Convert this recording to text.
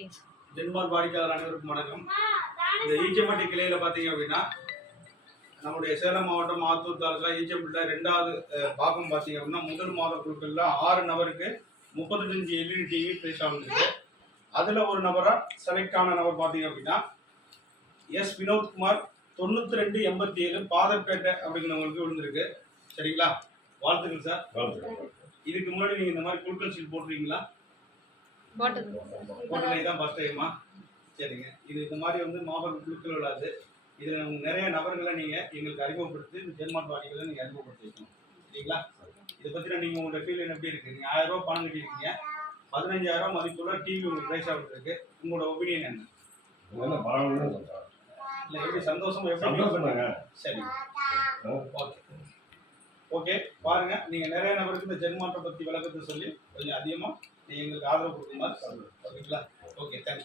Okay. ஜென்மார்ட் வாடிக்கையாளர் அனைவருக்கும் வணக்கம். இந்த ஈச்சம்பட்டி கிளையில பார்த்தீங்க அப்படின்னா நம்முடைய சேலம் மாவட்டம் ஆத்தூர் தாலுகா ஈச்சம்பட்டியில் 2வது பாகம் பார்த்தீங்க அப்படின்னா முதல் மாத குழுக்களில் 6 நபருக்கு 35 எல்இடி டிவி பிரைஸ் ஆகிருக்கு. அதில் ஒரு நபராக செலக்ட் ஆன நபர் பார்த்தீங்க அப்படின்னா எஸ் வினோத்குமார் 9287 பாதர்பேட்டை அப்படிங்கிறவங்களுக்கு விழுந்திருக்கு. சரிங்களா? வாழ்த்துக்கள் சார். இதுக்கு முன்னாடி நீங்கள் இந்த மாதிரி குழுக்கள் சீட் போட்டுருக்கீங்களா? போட்டல தான் ஃபர்ஸ்ட் டைமா? சரிங்க. இது இந்த மாதிரி வந்து மாபெரும் குழுக்கள் விழாது. இதில் நிறைய நபர்களை நீங்கள் எங்களுக்கு அறிமுகப்படுத்தி இந்த ஜென்மார்ட் வாடிக்கைகளை நீங்கள் அறிமுகப்படுத்திக்கணும். சரிங்களா? இதை பற்றின நீங்கள் உங்களோட ஃபீல் எப்படி இருக்குது? நீங்கள் 1000 ரூபா பணம் கட்டியிருக்கீங்க, 15000 மதிப்புள்ள டிவி உங்களுக்கு ப்ரைஸ் ஆகிருக்கு. உங்களோட ஒப்பீனியன் என்ன? இல்லை எப்படி சந்தோஷம் எப்படி? சரி, ஓகே ஓகே. பாருங்க, நீங்கள் நிறைய நபருக்கு இந்த ஜென்மார்ட்டை பற்றி விளக்கத்தை சொல்லி கொஞ்சம் அதிகமாக நீங்கள் எங்களுக்கு ஆதரவு கொடுக்குமாறு. ஓகேங்களா? Okay, thank you.